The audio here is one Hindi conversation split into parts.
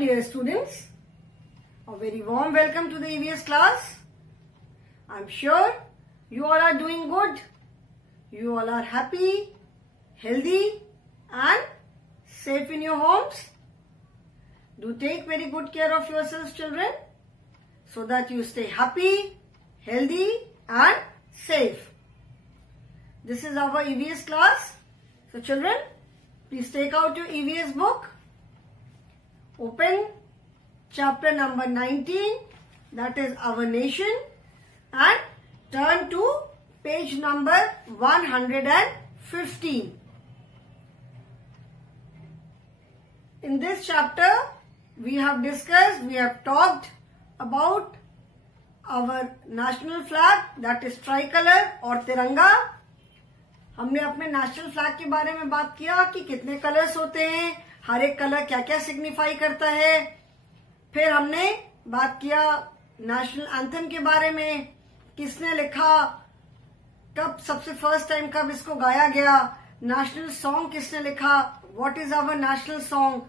dear students, a very warm welcome to the EVS class. I'm sure you all are doing good. You all are happy, healthy and safe in your homes. Do take very good care of yourselves, children, so that you stay happy, healthy and safe. This is our EVS class. So children, please take out your EVS book. Open chapter number 19, that is our nation, and turn to page number 115. In this chapter, we have talked about our national flag, that is tricolor or तिरंगा. हमने अपने नेशनल फ्लैग के बारे में बात किया कि कितने कलर्स होते हैं, हर एक कलर क्या क्या सिग्निफाई करता है. फिर हमने बात किया नेशनल एंथम के बारे में, किसने लिखा, कब सबसे फर्स्ट टाइम कब इसको गाया गया, नेशनल सॉन्ग किसने लिखा, what is our national song,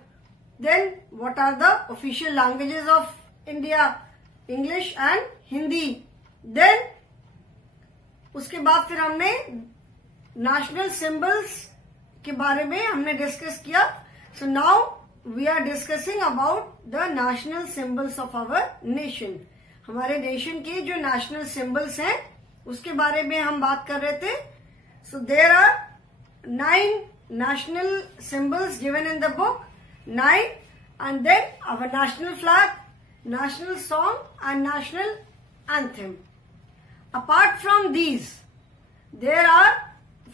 then what are the official languages of India, English and Hindi. Then उसके बाद फिर हमने नेशनल सिंबल्स के बारे में हमने डिस्कस किया. So now we are discussing about the national symbols of our nation. हमारे नेशन के जो नेशनल सिंबल्स हैं उसके बारे में हम बात कर रहे थे. So there are 9 national symbols given in the book, 9, and then our national flag, national song and national anthem. Apart from these there are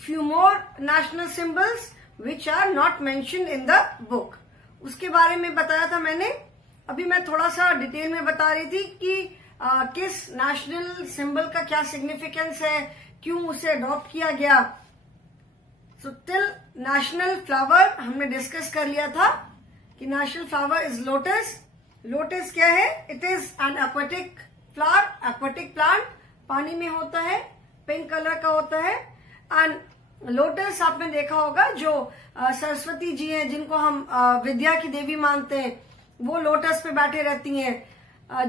few more national symbols which are not mentioned in the book. उसके बारे में बताया था मैंने. अभी मैं थोड़ा सा डिटेल में बता रही थी कि किस नेशनल सिंबल का क्या सिग्निफिकेंस है, क्यों उसे अडॉप्ट किया गया. सो टिल नेशनल फ्लावर हमने डिस्कस कर लिया था कि national flower is lotus. Lotus क्या है? It is an aquatic flower, aquatic plant, पानी में होता है, पिंक कलर का होता है. एंड लोटस आपने देखा होगा, जो सरस्वती जी हैं जिनको हम विद्या की देवी मानते हैं, वो लोटस पे बैठे रहती हैं.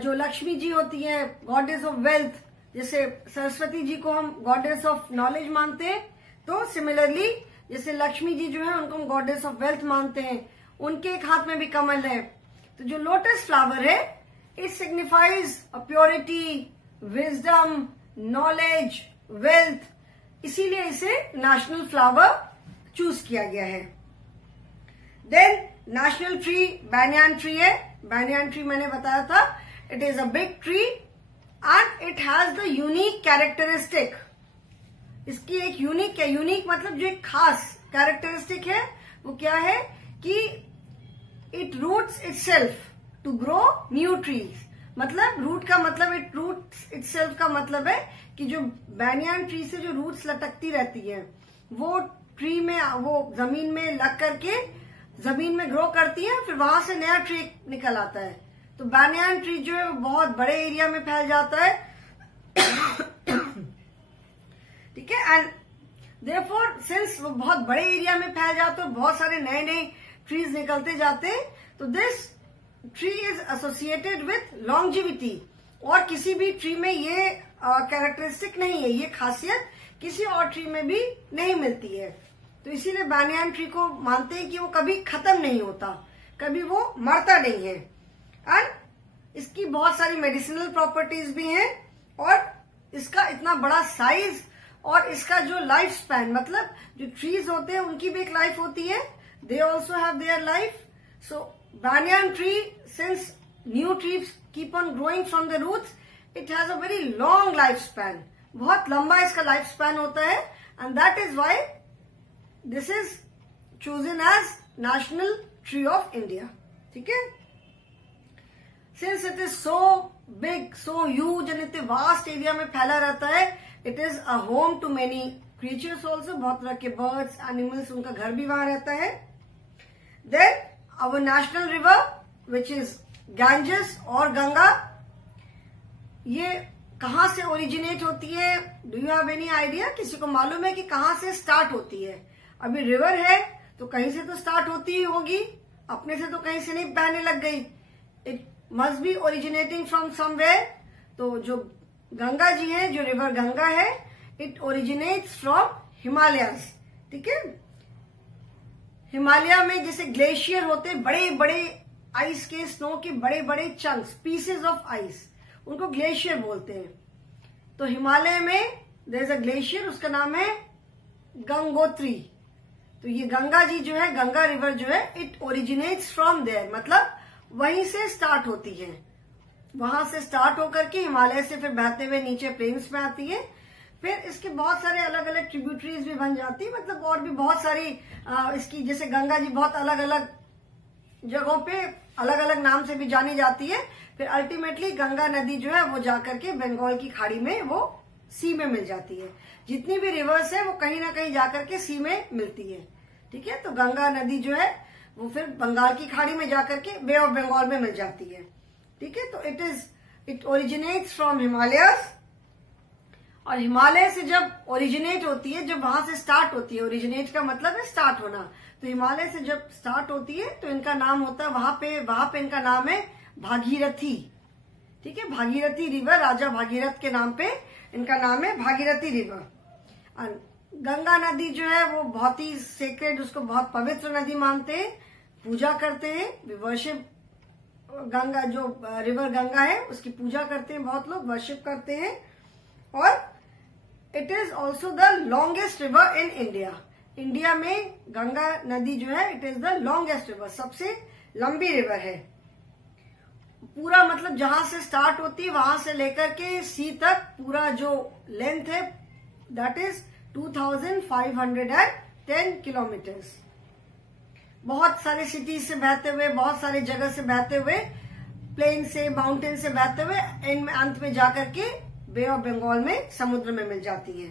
जो लक्ष्मी जी होती हैं, गॉडेस ऑफ वेल्थ, जैसे सरस्वती जी को हम गॉडेस ऑफ नॉलेज मानते हैं, तो सिमिलरली जैसे लक्ष्मी जी जो है उनको हम गॉडेस ऑफ वेल्थ मानते हैं. उनके एक हाथ में भी कमल है. तो जो लोटस फ्लावर है, it signifies purity, wisdom, knowledge, wealth. इसीलिए इसे नेशनल फ्लावर चूज किया गया है. देन नेशनल ट्री बैनियान ट्री है. बैनियान ट्री मैंने बताया था, it is a big tree and it has the unique characteristic. इसकी एक यूनिक है, यूनिक मतलब जो एक खास कैरेक्टरिस्टिक है वो क्या है कि it roots itself to grow new trees. मतलब रूट का मतलब, इट रूट्स इटसेल्फ का मतलब है कि जो बैनियान ट्री से जो रूट्स लटकती रहती है वो ट्री में, वो जमीन में लग करके जमीन में ग्रो करती है, फिर वहां से नया ट्री निकल आता है. तो बैनियान ट्री जो है वो बहुत बड़े एरिया में फैल जाता है. ठीक है. एंड देयरफॉर सिंस वो बहुत बड़े एरिया में फैल जाते हैं, बहुत सारे नए नए ट्रीज निकलते जाते हैं, तो this tree is associated with longevity. और किसी भी ट्री में ये कैरेक्टरिस्टिक नहीं है, ये खासियत किसी और ट्री में भी नहीं मिलती है. तो इसीलिए बैनियान ट्री को मानते हैं कि वो कभी खत्म नहीं होता, कभी वो मरता नहीं है. एंड इसकी बहुत सारी मेडिसिनल प्रॉपर्टीज भी हैं, और इसका इतना बड़ा साइज और इसका जो लाइफ स्पैन, मतलब जो ट्रीज होते हैं उनकी भी एक लाइफ होती है, they also have their life. So banyan tree, since new trees keep on growing from the roots, it has a very long lifespan. बहुत लंबा इसका लाइफ स्पैन होता है, and that is why this is chosen as national tree of India. ठीक है. Since it is so big, so huge and इतने vast area में फैला रहता है, it is a home to many creatures also. बहुत तरह के birds, animals, उनका घर भी वहां रहता है. Then our national river, which is Ganges और गंगा, ये कहाँ से ओरिजिनेट होती है? Do you have any idea? किसी को मालूम है कि कहाँ से स्टार्ट होती है? अभी रिवर है तो कहीं से तो स्टार्ट होती ही होगी, अपने से तो कहीं से नहीं बहने लग गई. It must be originating from somewhere. तो जो गंगा जी है, जो रिवर गंगा है, इट ओरिजिनेट्स फ्रॉम हिमालयस। ठीक है, हिमालय में जैसे ग्लेशियर होते हैं, बड़े बड़े आइस के, स्नो के बड़े बड़े चंक्स, पीसेस ऑफ आइस, उनको ग्लेशियर बोलते हैं। तो हिमालय में देयर इज अ ग्लेशियर, उसका नाम है गंगोत्री। तो ये गंगा जी जो है, गंगा रिवर जो है, इट ओरिजिनेट्स फ्रॉम देयर, मतलब वहीं से स्टार्ट होती है। वहां से स्टार्ट होकर के हिमालय से फिर बहते हुए नीचे प्लेन्स में आती है। फिर इसके बहुत सारे अलग अलग ट्रिब्यूटरीज भी बन जाती है, मतलब और भी बहुत सारी इसकी, जैसे गंगा जी बहुत अलग अलग जगहों पे अलग अलग नाम से भी जानी जाती है। फिर अल्टीमेटली गंगा नदी जो है वो जाकर के बंगाल की खाड़ी में वो सी में मिल जाती है। जितनी भी रिवर्स है वो कहीं ना कहीं जाकर के सी में मिलती है। ठीक है, तो गंगा नदी जो है वो फिर बंगाल की खाड़ी में जाकर के बे ऑफ बंगाल में मिल जाती है। ठीक है, तो इट ओरिजिनेट्स फ्रॉम हिमालयस। और हिमालय से जब ओरिजिनेट होती है, जब वहां से स्टार्ट होती है, ओरिजिनेट का मतलब है स्टार्ट होना, तो हिमालय से जब स्टार्ट होती है तो इनका नाम होता है, वहां पे इनका नाम है भागीरथी। ठीक है, भागीरथी रिवर, राजा भागीरथ के नाम पे इनका नाम है भागीरथी रिवर। गंगा नदी जो है वो बहुत ही सेक्रेड, उसको बहुत पवित्र नदी मानते हैं, पूजा करते हैं। वी वर्शिप गंगा, जो रिवर गंगा है उसकी पूजा करते हैं, बहुत लोग वर्शिप करते हैं। और it is also the longest river in India. India में गंगा नदी जो है, it is the longest river, सबसे लंबी रिवर है। पूरा मतलब जहां से स्टार्ट होती है वहां से लेकर के सी तक पूरा जो लेंथ है, दैट इज 2510 किलोमीटर्स। बहुत सारे सिटीज से बहते हुए, बहुत सारे जगह से बहते हुए, प्लेन से, माउंटेन से बहते हुए अंत में जाकर के बे ऑफ बंगाल में, समुद्र में मिल जाती है।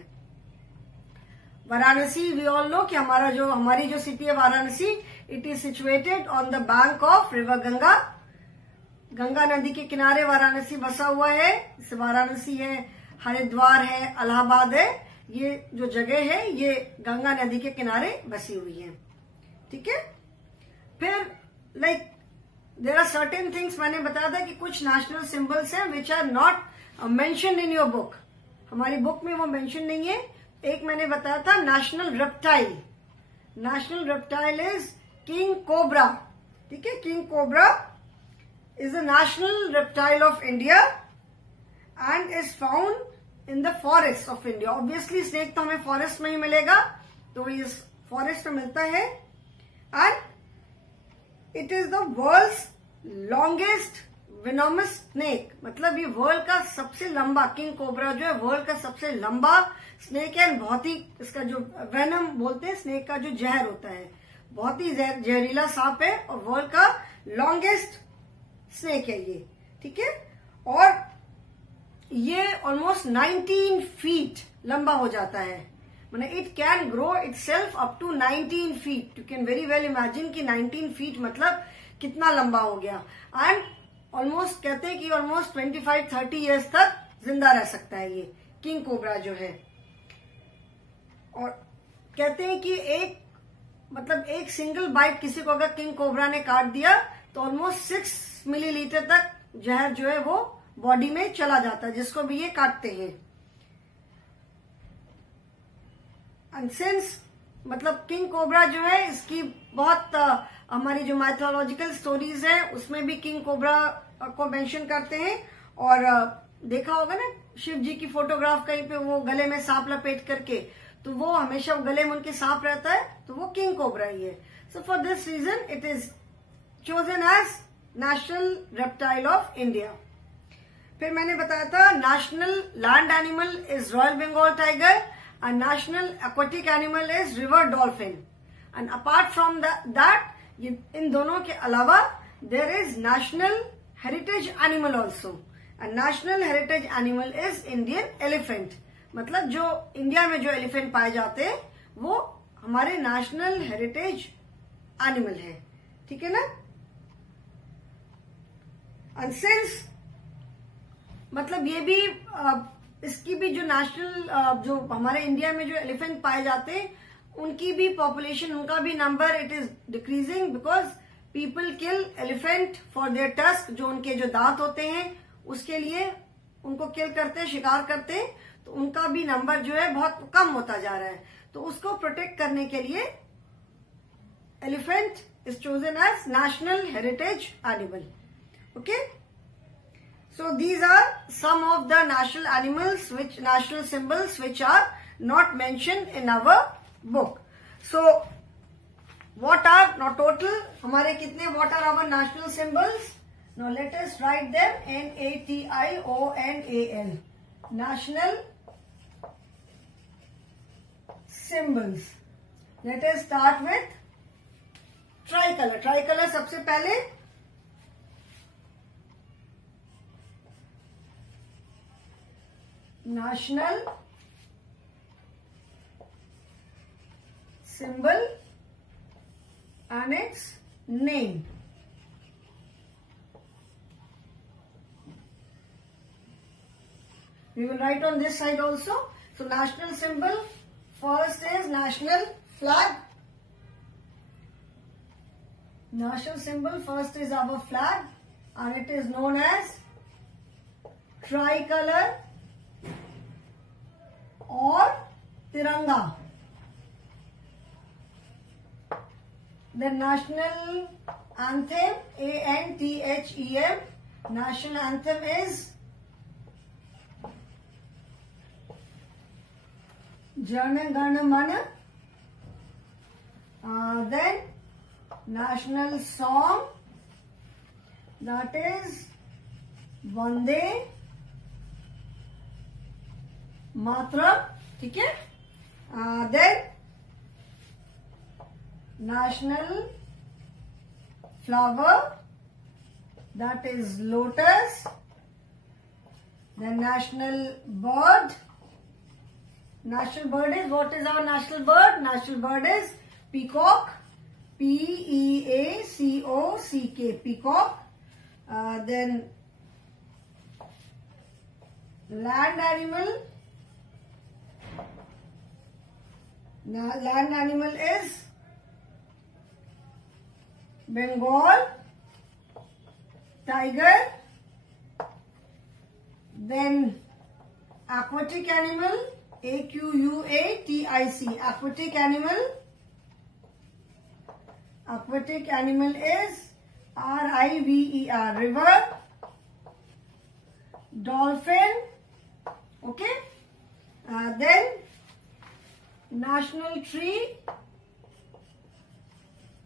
वाराणसी, वी ऑल नो कि हमारी जो सिटी है Varanasi, it is situated on the bank of river Ganga. Ganga नदी के किनारे वाराणसी बसा हुआ है। जैसे वाराणसी है, हरिद्वार है, इलाहाबाद है, ये जो जगह है ये गंगा नदी के किनारे बसी हुई है। ठीक है, फिर देयर आर सर्टेन थिंग्स, मैंने बताया था कि कुछ नेशनल सिंबल्स हैं which are not mentioned in your book. हमारी बुक में वो मेंशन नहीं है। एक मैंने बताया था national reptile. National reptile is king cobra. ठीक है, king cobra is a national reptile of India and is found in the forests of India. Obviously snake तो हमें forest में ही मिलेगा, तो इस forest में मिलता है। and it is the world's longest venomous snake, मतलब ये वर्ल्ड का सबसे लंबा, किंग कोबरा जो है वर्ल्ड का सबसे लंबा स्नेक है। बहुत ही इसका जो वेनम बोलते हैं, स्नेक का जो जहर होता है, बहुत ही जहरीला सांप है और वर्ल्ड का लॉन्गेस्ट स्नेक है ये। ठीक है, और ये ऑलमोस्ट 19 फीट लंबा हो जाता है। मतलब it can grow itself up to 19 feet. You can very well imagine कि 19 फीट मतलब कितना लंबा हो गया। एंड ऑलमोस्ट कहते हैं कि ऑलमोस्ट 25-30 ईयर्स तक जिंदा रह सकता है ये किंग कोबरा जो है। और कहते हैं कि एक सिंगल बाइट किसी को अगर किंग कोबरा ने काट दिया तो ऑलमोस्ट 6 मिलीलीटर तक जहर जो है वो बॉडी में चला जाता है, जिसको भी ये काटते हैं। एंड सिंस मतलब किंग कोबरा जो है, इसकी बहुत हमारी जो माइथोलॉजिकल स्टोरीज है उसमें भी किंग कोबरा को मेंशन करते हैं। और देखा होगा ना शिव जी की फोटोग्राफ कहीं पे, वो गले में सांप लपेट करके, तो वो हमेशा गले में उनके सांप रहता है, तो वो किंग कोबरा ही है। So for this reason it is chosen as national reptile of India. फिर मैंने बताया था national land animal is royal Bengal tiger and national aquatic animal is river dolphin. And apart from that, इन दोनों के अलावा there is national heritage animal also. And national heritage animal is Indian elephant. मतलब जो इंडिया में जो एलिफेंट पाए जाते हैं वो हमारे नेशनल हेरिटेज एनिमल है। ठीक है ना। एंड सिंस मतलब ये भी इसकी भी जो नेशनल जो हमारे इंडिया में जो एलिफेंट पाए जाते हैं उनकी भी पॉपुलेशन, उनका भी number it is decreasing because people kill elephant for their tusk, जो उनके जो दांत होते हैं उसके लिए उनको किल करते हैं, शिकार करते हैं, तो उनका भी नंबर जो है बहुत कम होता जा रहा है। तो उसको प्रोटेक्ट करने के लिए elephant is chosen as national heritage animal. Okay, so these are some of the national animals, which national symbols which are not mentioned in our book. So what are now total हमारे कितने, what are our national symbols? Now let us write them, NATIONAL, national symbols. Let us start with tricolor. Tricolor सबसे पहले national symbol and its name. We will write on this side also. So national symbol, first is national flag. National symbol first is our flag and it is known as tricolor or Tiranga. The national anthem, ANTHEM, national anthem is Jana Gana Mana. Then national song, that is Vande Mataram, ठीक है। Then national flower, that is lotus. Then national bird. National bird is, what is our national bird? National bird is peacock, PEACOCK, peacock. Then land animal. Land animal is Bengal tiger. Then aquatic animal, AQUATIC, aquatic animal. Aquatic animal is RIVER, river. Dolphin. Okay. Then national tree.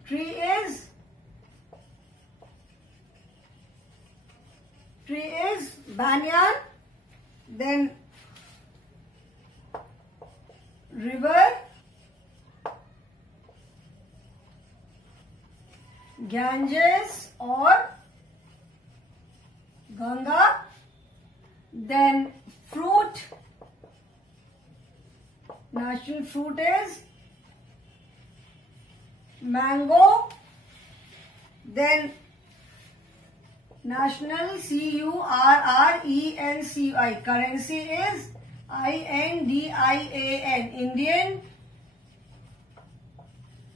Tree is banyan. Then river, Ganges or Ganga. Then fruit, national fruit is mango. Then national CURRENCY, currency is INDIAN, Indian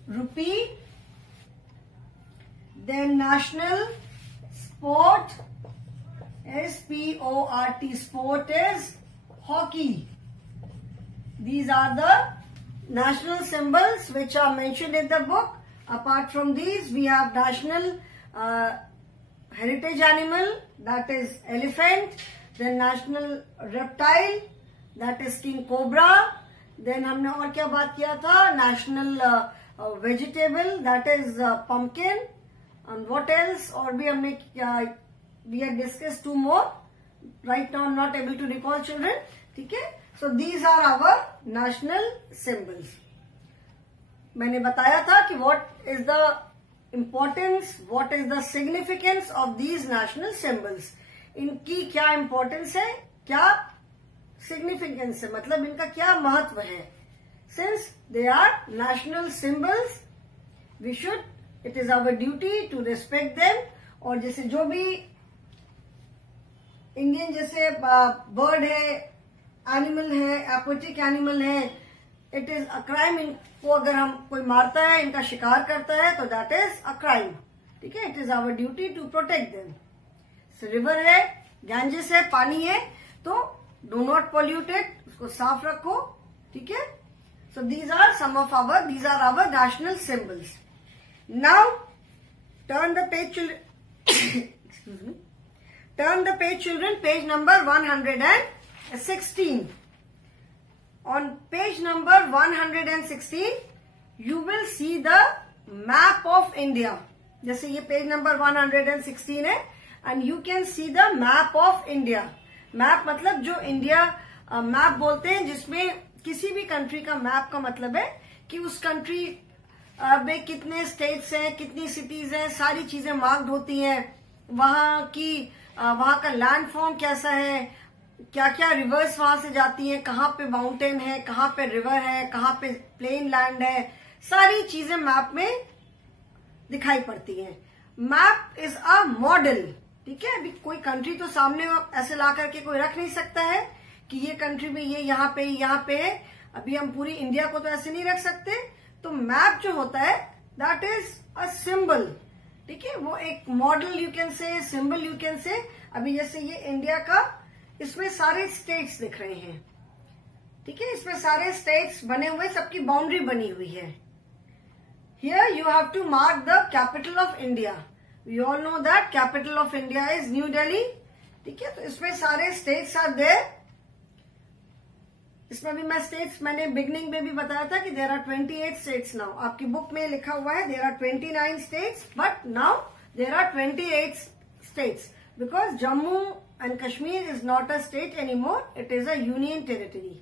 rupee. Then national sport, SPORT, sport is hockey. These are the national symbols which are mentioned in the book. Apart from these, we have national heritage animal, that is elephant. Then national reptile, that is king cobra. Then हमने और क्या बात किया था? National vegetable, that is pumpkin. And what else? और भी हमने we had discussed two more. Right now I'm not able to recall, children. ठीक है? So these are our national symbols. मैंने बताया था कि what is the importance, what is the significance of these national symbols. इनकी क्या importance है, क्या significance है, मतलब इनका क्या महत्व है. Since they are national symbols, we should, it is our duty to respect them. और जैसे जो भी इंडियन जैसे बर्ड है, एनिमल है, एक्वेटिक एनिमल है, इट इज अ क्राइम. इनको अगर हम कोई मारता है, इनका शिकार करता है, तो दैट इज अ क्राइम. ठीक है, it is our duty to protect them. River है, गैंजेस है, पानी है, तो डू नॉट पोल्यूट इट, उसको साफ रखो, ठीक है। So these are our national symbols. Now turn the page children, excuse me, turn the page children, page number 116. On page number 116 you will see the map of India. जैसे ये पेज नंबर 116 है and you can see the map of India. Map मतलब जो इंडिया मैप बोलते हैं, जिसमें किसी भी कंट्री का मैप का मतलब है कि उस कंट्री में कितने स्टेट्स हैं, कितनी सिटीज हैं, सारी चीजें मार्क्ड होती हैं, वहां का लैंड फॉर्म कैसा है, क्या क्या रिवर्स वहां से जाती हैं, कहाँ पे माउंटेन है, कहाँ पे रिवर है, कहाँ पे प्लेन लैंड है, सारी चीजें मैप में दिखाई पड़ती हैं। मैप इज अ मॉडल, ठीक है। अभी कोई कंट्री तो सामने ऐसे ला करके कोई रख नहीं सकता है कि ये कंट्री में ये यहाँ पे है। अभी हम पूरी इंडिया को तो ऐसे नहीं रख सकते। तो मैप जो होता है दैट इज अ सिंबल, ठीक है, वो एक model you can say, symbol you can say. अभी जैसे ये इंडिया का, इसमें सारे स्टेट्स दिख रहे हैं, ठीक है, इसमें सारे स्टेट्स बने हुए, सबकी बाउंड्री बनी हुई है। Here you have to mark the capital of India. We all know that capital of India is New Delhi, ठीक है। तो इसमें सारे स्टेट्स आर देयर। इसमें भी मैं स्टेट्स, मैंने बिगनिंग में भी बताया था कि देर आर 28 स्टेट्स नाउ। आपकी बुक में लिखा हुआ है there are 29 states, but now there are 28 states because Jammu and Kashmir is not a state any more, it is a union territory,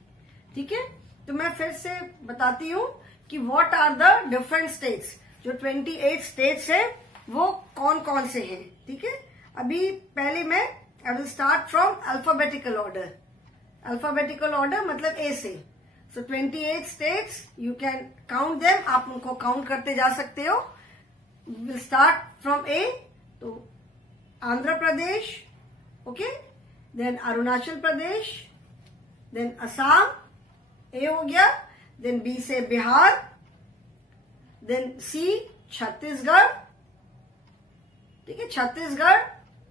ठीक है। तो मैं फिर से बताती हूँ कि what are the different states. जो 28 स्टेट्स है वो कौन कौन से हैं, ठीक है। अभी पहले मैं I will start from alphabetical order. Alphabetical order मतलब ए से। सो 28 states, you can count them, आप उनको काउंट करते जा सकते हो। विल स्टार्ट फ्रॉम ए, तो आंध्र प्रदेश, ओके, देन अरुणाचल प्रदेश, देन असम, ए हो गया, देन बी से बिहार, देन सी छत्तीसगढ़, ठीक है, छत्तीसगढ़।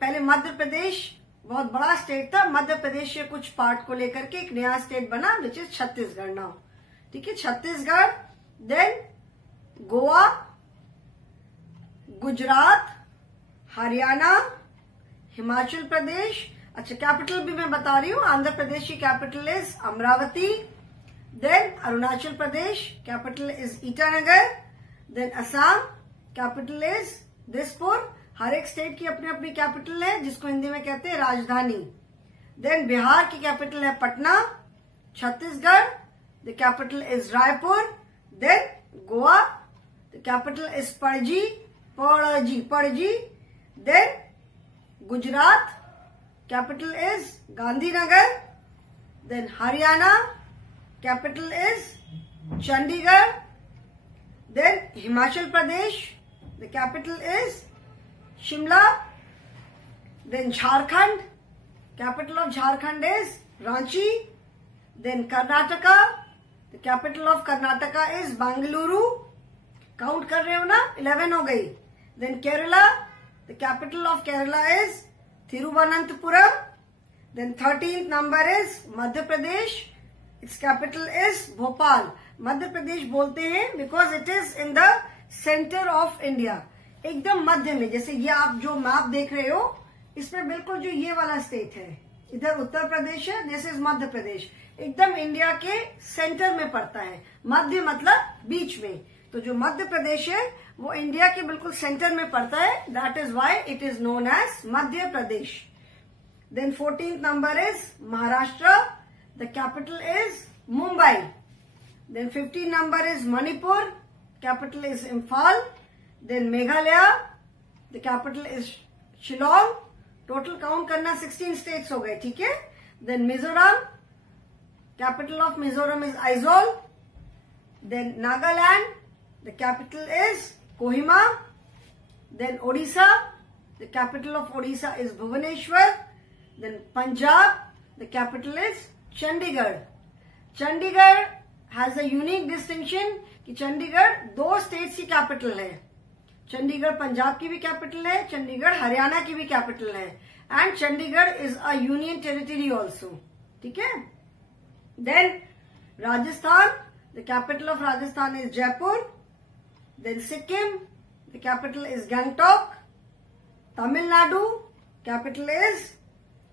पहले मध्य प्रदेश बहुत बड़ा स्टेट था, मध्य प्रदेश के कुछ पार्ट को लेकर के एक नया स्टेट बना विच इज छत्तीसगढ़ नाउ, ठीक है, छत्तीसगढ़। देन गोवा, गुजरात, हरियाणा, हिमाचल प्रदेश। अच्छा, कैपिटल भी मैं बता रही हूँ, आंध्र प्रदेश की capital is Amaravati. Then Arunachal Pradesh capital is Itanagar. Then Assam capital is Dispur. हर एक स्टेट की अपनी अपनी कैपिटल है जिसको हिंदी में कहते हैं राजधानी। देन बिहार की कैपिटल है Patna. Chhattisgarh the capital is Raipur. Then Goa the capital is Panaji. Then Gujarat capital is Gandhinagar. Then Haryana capital is Chandigarh. Then Himachal Pradesh the capital is Shimla. Then Jharkhand, capital of Jharkhand is Ranchi. Then Karnataka, the capital of Karnataka is Bangalore. Count कर रहे हो ना, 11 हो गई. Then Kerala, the capital of Kerala is Thiruvananthapuram. Then 13th number is Madhya Pradesh. Its capital is Bhopal. Madhya Pradesh बोलते हैं because it is in the center of India. एकदम मध्य में। जैसे ये आप जो मैप देख रहे हो, इसमें बिल्कुल जो ये वाला स्टेट है, इधर उत्तर प्रदेश है, दिस इज मध्य प्रदेश, एकदम इंडिया के सेंटर में पड़ता है। मध्य मतलब बीच में। तो जो मध्य प्रदेश है वो इंडिया के बिल्कुल सेंटर में पड़ता है, that is why it is known as Madhya Pradesh. Then 14th number is Maharashtra, the capital is Mumbai. Then 15th number is Manipur, capital is Imphal. Then Meghalaya, the capital is Shillong. Total count करना 16 स्टेट्स हो गए, ठीक है। Then Mizoram, capital of Mizoram is Aizawl. Then Nagaland, the capital is Kohima. Then Odisha, the capital of Odisha is Bhubaneswar. Then Punjab, the capital is Chandigarh. Chandigarh has a unique distinction कि चंडीगढ़ 2 स्टेट्स की कैपिटल है। चंडीगढ़ पंजाब की भी कैपिटल है, चंडीगढ़ हरियाणा की भी कैपिटल है, and Chandigarh is a union territory also. ठीक है। Then Rajasthan, the capital of Rajasthan is Jaipur. Then Sikkim, the capital is Gangtok. Tamil Nadu, capital is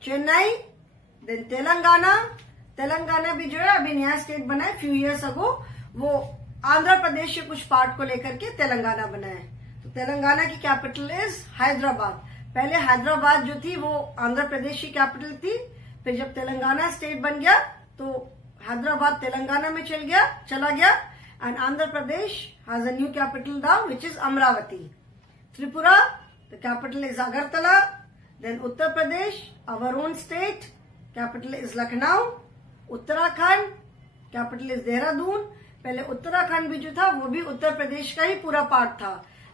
Chennai. Then Telangana, Telangana भी जो है अभी नया स्टेट बना है फ्यू ईयर्स अगो, वो आंध्र प्रदेश के कुछ पार्ट को लेकर के तेलंगाना बना है। तो तेलंगाना की कैपिटल इज हैदराबाद। पहले हैदराबाद जो थी वो आंध्र प्रदेश की कैपिटल थी, फिर जब तेलंगाना स्टेट बन गया तो हैदराबाद तेलंगाना में चला गया, and Andhra Pradesh has a new capital now which is Amaravati. Tripura, the capital is Agartala. Then Uttar Pradesh, our own state, capital is Lucknow. Uttarakhand, capital is Dehradun. पहले उत्तराखंड भी जो था वो भी उत्तर प्रदेश का ही पूरा पार्ट था।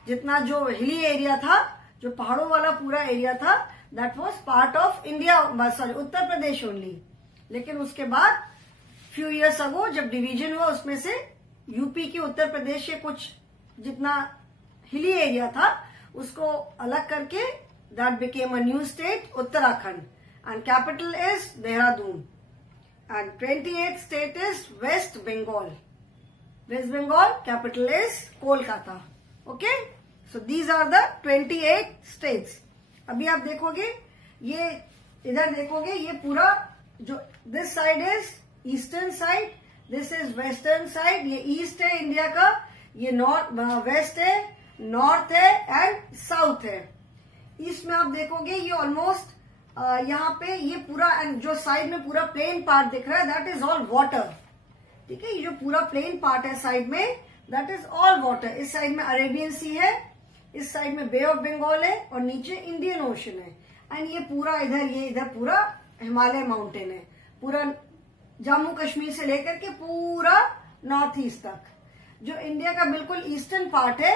जितना जो हिली एरिया था, जो पहाड़ों वाला पूरा एरिया था, that was part of India, sorry Uttar Pradesh only. लेकिन उसके बाद फ्यू इयर्स अगो जब डिवीजन हुआ, उसमें से यूपी की उत्तर प्रदेश के कुछ जितना हिली एरिया था उसको अलग करके that became a new state Uttarakhand, and capital is Dehradun. And 28th state is West Bengal. West Bengal, capital is Kolkata. Okay, so these are the 28 states. अभी आप देखोगे, ये इधर देखोगे, ये पूरा जो this side is eastern side, this is western side. ये ईस्ट है इंडिया का, ये नॉर्थ वेस्ट है, नॉर्थ है एंड साउथ है। ईस्ट में आप देखोगे ये ऑलमोस्ट यहाँ पे ये पूरा, एंड जो साइड में पूरा प्लेन पार्ट दिख रहा है दैट इज ऑल वाटर। ठीक है, ये जो पूरा प्लेन पार्ट है साइड में दैट इज ऑल वाटर। इस साइड में अरेबियन सी है, इस साइड में बे ऑफ बंगाल है, और नीचे इंडियन ओशन है, एंड ये पूरा इधर पूरा हिमालय माउंटेन है, पूरा जम्मू कश्मीर से लेकर के पूरा नॉर्थ ईस्ट तक। जो इंडिया का बिल्कुल ईस्टर्न पार्ट है,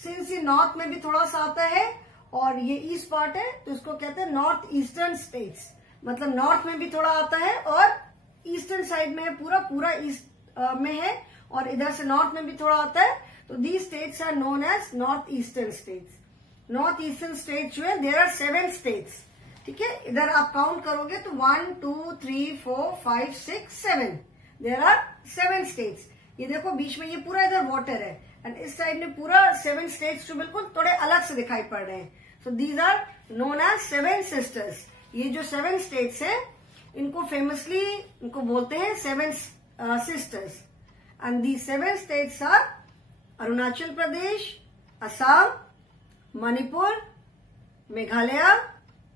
सिंस ये नॉर्थ में भी थोड़ा सा आता है और ये ईस्ट पार्ट है, तो इसको कहते हैं नॉर्थ ईस्टर्न स्टेट्स। मतलब नॉर्थ में भी थोड़ा आता है और ईस्टर्न साइड में पूरा ईस्ट में है, और इधर से नॉर्थ में भी थोड़ा आता है। तो these states are known as north eastern states. North eastern states जो है, देयर आर 7 स्टेट्स। ठीक है, इधर आप काउंट करोगे तो 1 2 3 4 5 6 7, देयर आर 7 स्टेट्स। ये देखो बीच में ये पूरा इधर वाटर है, एंड इस साइड में पूरा 7 स्टेट्स जो बिल्कुल थोड़े अलग से दिखाई पड़ रहे हैं। So these are known as 7 sisters. ये जो 7 स्टेट्स है, इनको फेमसली इनको बोलते हैं 7 sisters, and the 7 states are Arunachal Pradesh, Assam, Manipur, Meghalaya,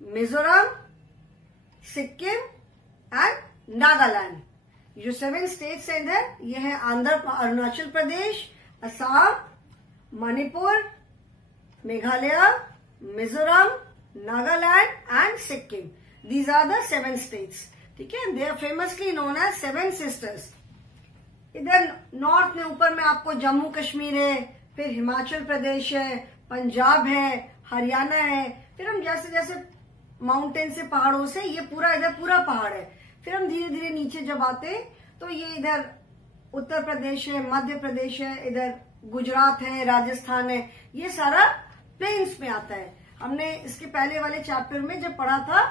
Mizoram, Sikkim and Nagaland. जो 7 स्टेट्स हैं इधर, ये है Arunachal Pradesh, Assam, Manipur, Meghalaya, Mizoram, Nagaland and Sikkim. These are the 7 states. ठीक है, they are famously known as 7 sisters. इधर नॉर्थ में ऊपर में आपको जम्मू कश्मीर है, फिर हिमाचल प्रदेश है, पंजाब है, हरियाणा है। फिर हम जैसे जैसे माउंटेन से, पहाड़ों से, ये पूरा इधर पूरा पहाड़ है। फिर हम धीरे धीरे नीचे जब आते तो ये इधर उत्तर प्रदेश है, मध्य प्रदेश है, इधर गुजरात है, राजस्थान है, ये सारा प्लेन्स में आता है। हमने इसके पहले वाले चैप्टर में जब पढ़ा था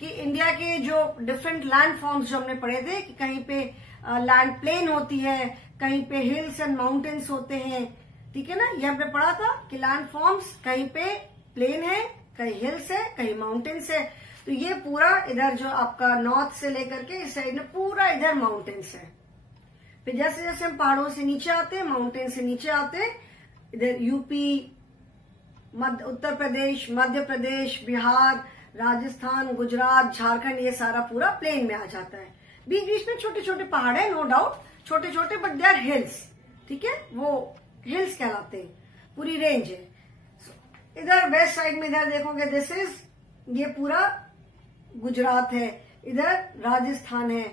कि इंडिया के जो डिफरेंट लैंड फॉर्म्स जो हमने पढ़े थे, कि कहीं पे लैंड प्लेन होती है, कहीं पे हिल्स एंड माउंटेन्स होते हैं। ठीक है ना, ये हमने पढ़ा था कि लैंड फॉर्म्स कहीं पे प्लेन है, कहीं हिल्स है, कहीं माउंटेन्स है। तो ये पूरा इधर जो आपका नॉर्थ से लेकर के इस साइड में पूरा इधर माउंटेन्स है। फिर जैसे जैसे हम पहाड़ों से नीचे आते हैं, माउंटेन से नीचे आते हैं, इधर यूपी, उत्तर प्रदेश, मध्य प्रदेश, बिहार, राजस्थान, गुजरात, झारखंड, ये सारा पूरा प्लेन में आ जाता है। बीच बीच में छोटे छोटे पहाड़ है, नो डाउट, छोटे छोटे, बट दे आर हिल्स। ठीक है, वो हिल्स कहलाते हैं, पूरी रेंज है। इधर वेस्ट साइड में इधर देखोगे, दिस इज, ये पूरा गुजरात है, इधर राजस्थान है,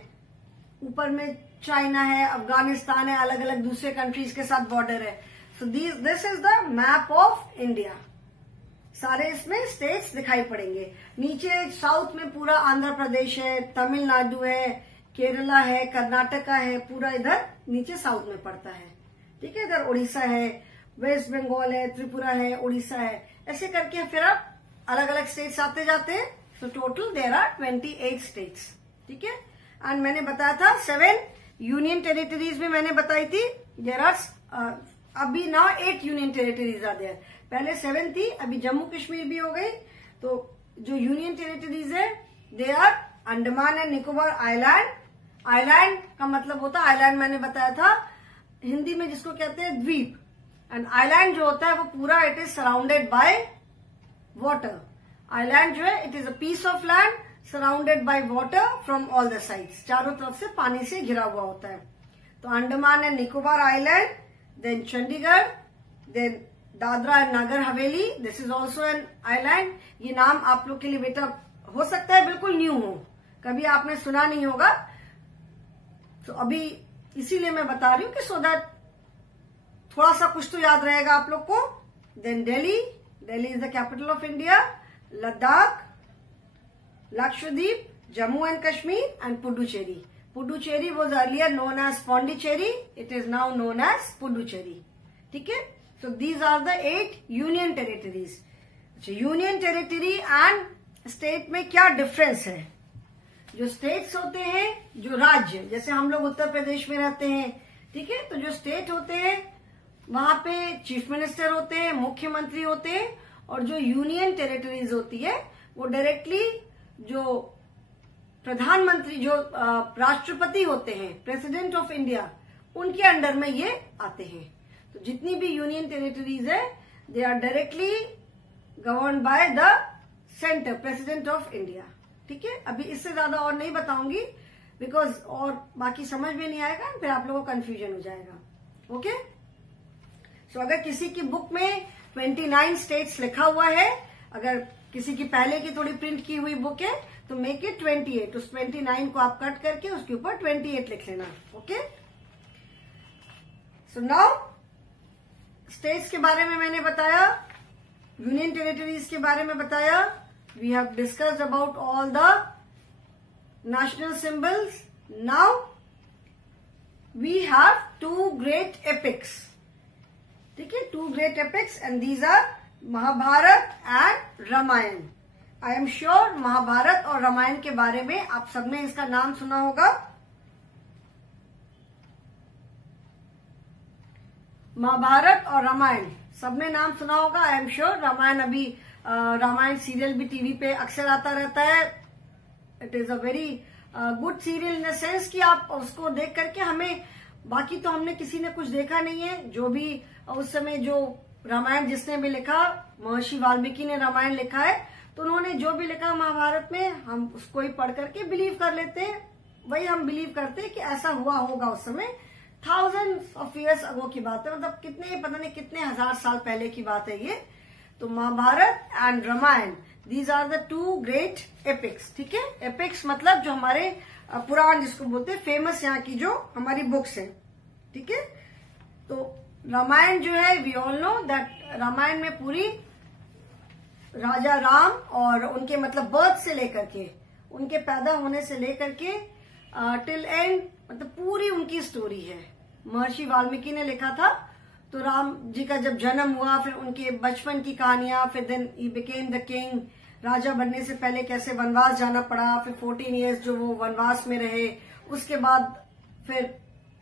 ऊपर में चाइना है, अफगानिस्तान है, अलग अलग दूसरे कंट्रीज के साथ बॉर्डर है। So this is the map of India. सारे इसमें स्टेट्स दिखाई पड़ेंगे। नीचे साउथ में पूरा आंध्र प्रदेश है, तमिलनाडु है, केरला है, कर्नाटका है, पूरा इधर नीचे साउथ में पड़ता है। ठीक है, इधर उड़ीसा है, वेस्ट बंगाल है, त्रिपुरा है, उड़ीसा है, ऐसे करके फिर आप अलग अलग स्टेट्स आते जाते हैं। So total there are 28 states, ठीक है। एंड मैंने बताया था 7 यूनियन टेरिटरीज भी मैंने बताई थी। देयर आर अभी now 8 union territories are there. पहले 7 थी, अभी जम्मू कश्मीर भी हो गई। तो जो यूनियन टेरिटरीज है they are Andaman and Nicobar island. Island का मतलब होता है, आइलैंड मैंने बताया था हिंदी में जिसको कहते हैं द्वीप। एंड आइलैंड जो होता है वो पूरा it is surrounded by water. Island जो है it is a piece of land surrounded by water from all the sides. चारों तरफ से पानी से घिरा हुआ होता है। तो Andaman and Nicobar island, then Chandigarh, then Dadra and Nagar Haveli, this is also an island. ये नाम आप लोग के लिए बेटा हो सकता है बिल्कुल न्यू हो, कभी आपने सुना नहीं होगा। तो अभी इसीलिए मैं बता रही हूँ कि सो दैट थोड़ा सा कुछ तो याद रहेगा आप लोग को। Then Delhi, Delhi is the capital of India, Ladakh, Lakshadweep, Jammu and Kashmir and Puducherry. Puducherry was earlier known as Pondicherry, it is now known as Puducherry, ठीक है। So these are the 8 union territories. अच्छा, यूनियन टेरिटरी एंड स्टेट में क्या डिफरेंस है? जो स्टेट्स होते हैं, जो राज्य, जैसे हम लोग उत्तर प्रदेश में रहते हैं, ठीक है, तो जो स्टेट होते हैं वहां पे चीफ मिनिस्टर होते हैं, मुख्यमंत्री होते हैं। और जो यूनियन टेरिटरीज होती है वो डायरेक्टली जो प्रधानमंत्री, जो राष्ट्रपति होते हैं, प्रेसिडेंट ऑफ इंडिया, उनके अंडर में ये आते हैं। तो जितनी भी यूनियन टेरिटरीज है they are directly govern by the centre, president of India, ठीक है। अभी इससे ज्यादा और नहीं बताऊंगी बिकॉज और बाकी समझ में नहीं आएगा, फिर आप लोगों को कंफ्यूजन हो जाएगा। ओके, सो अगर किसी की बुक में 29 स्टेट्स लिखा हुआ है, अगर किसी की पहले की थोड़ी प्रिंट की हुई बुक है तो मेक इट 28, उस 29 को आप कट करके उसके ऊपर 28 लिख लेना। ओके, सो नाउ स्टेट्स के बारे में मैंने बताया, यूनियन टेरिटरीज के बारे में बताया। We have discussed about all the national symbols. Now we have 2 great epics, ठीक है, 2 great epics and these are Mahabharata and Ramayana. I am sure Mahabharata और रामायण के बारे में आप सबने इसका नाम सुना होगा। महाभारत और रामायण सबने नाम सुना होगा, आई एम श्योर। रामायण अभी रामायण सीरियल भी टीवी पे अक्सर आता रहता है। It is a very good serial in the sense कि आप उसको देख करके हमें, बाकी तो हमने किसी ने कुछ देखा नहीं है, जो भी उस समय जो रामायण जिसने भी लिखा, महर्षि वाल्मीकि ने रामायण लिखा है, तो उन्होंने जो भी लिखा महाभारत में हम उसको ही पढ़ करके बिलीव कर लेते हैं। वही हम बिलीव करते हैं कि ऐसा हुआ होगा उस समय। थाउजेंड्स ऑफ इयर्स अगो की बात है, मतलब कितने, पता नहीं कितने हजार साल पहले की बात है ये। तो Mahabharata and Ramayana, these are the 2 great epics, ठीक है। एपिक्स मतलब जो हमारे पुराण जिसको बोलते हैं, फेमस यहाँ की जो हमारी बुक्स हैं, ठीक है। तो रामायण जो है, we all know that Ramayana में पूरी राजा राम और उनके मतलब बर्थ से लेकर के, उनके पैदा होने से लेकर के टिल एंड, मतलब पूरी उनकी स्टोरी है। महर्षि वाल्मीकि ने लिखा था, तो राम जी का जब जन्म हुआ, फिर उनके बचपन की कहानियां, फिर then he became the king, राजा बनने से पहले कैसे वनवास जाना पड़ा, फिर 14 इयर्स जो वो वनवास में रहे, उसके बाद फिर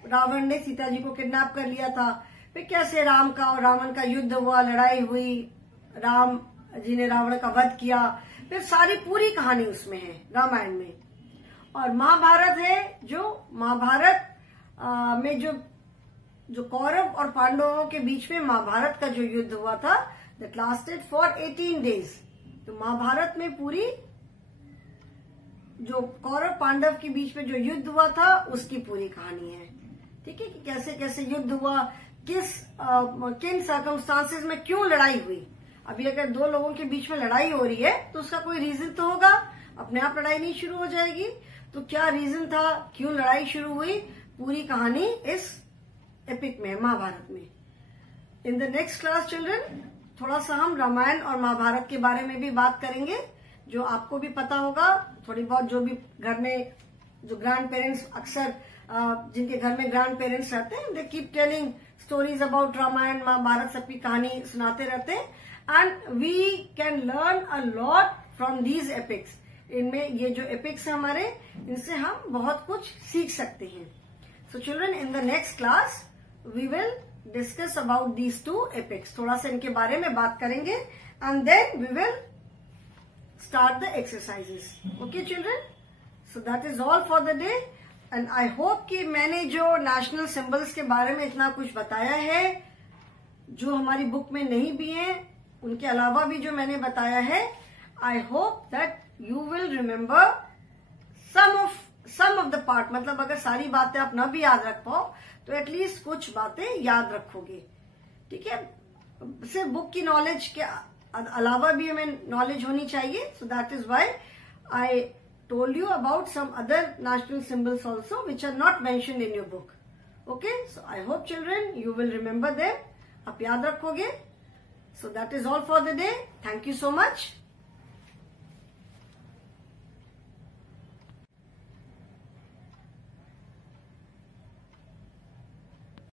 रावण ने सीता जी को किडनैप कर लिया था, फिर कैसे राम का और रावण का युद्ध हुआ, लड़ाई हुई, राम जी ने रावण का वध किया, फिर सारी पूरी कहानी उसमें है रामायण में। और महाभारत है, जो महाभारत में जो कौरव और पांडवों के बीच में महाभारत का जो युद्ध हुआ था, दैट लास्टेड फॉर 18 डेज। तो महाभारत में पूरी जो कौरव पांडव के बीच में जो युद्ध हुआ था उसकी पूरी कहानी है, ठीक है, कि कैसे कैसे युद्ध हुआ, किन सर्कमस्टांसेस में क्यों लड़ाई हुई। अभी अगर 2 लोगों के बीच में लड़ाई हो रही है तो उसका कोई रीजन तो होगा, अपने आप लड़ाई नहीं शुरू हो जाएगी। तो क्या रीजन था, क्यों लड़ाई शुरू हुई, पूरी कहानी इस एपिक में, महाभारत में। इन द नेक्स्ट क्लास चिल्ड्रन थोड़ा सा हम रामायण और महाभारत के बारे में भी बात करेंगे, जो आपको भी पता होगा थोड़ी बहुत, जो भी घर में जो ग्रैंड पेरेंट्स अक्सर जिनके घर में ग्रैंड पेरेंट्स रहते हैं, they keep telling stories about Ramayana Mahabharata सबकी कहानी सुनाते रहते हैं and we can learn a lot from these epics. इनमें ये जो एपिक्स है हमारे, इनसे हम बहुत कुछ सीख सकते हैं। So children, in the next class we will discuss about these two epics. थोड़ा सा इनके बारे में बात करेंगे and then we will start the exercises. Okay children, so that is all for the day and I hope कि मैंने जो नेशनल सिंबल्स के बारे में इतना कुछ बताया है, जो हमारी बुक में नहीं भी है, उनके अलावा भी जो मैंने बताया है, I hope that you will remember some of the part. मतलब अगर सारी बातें आप ना भी याद रख पाओ तो एटलीस्ट कुछ बातें याद रखोगे। ठीक है, सिर्फ बुक की नॉलेज के अलावा भी हमें नॉलेज होनी चाहिए। So that is why I told you about some other national symbols also which are not mentioned in your book. Okay, so I hope children you will remember them. आप याद रखोगे. So that is all for the day. Thank you so much.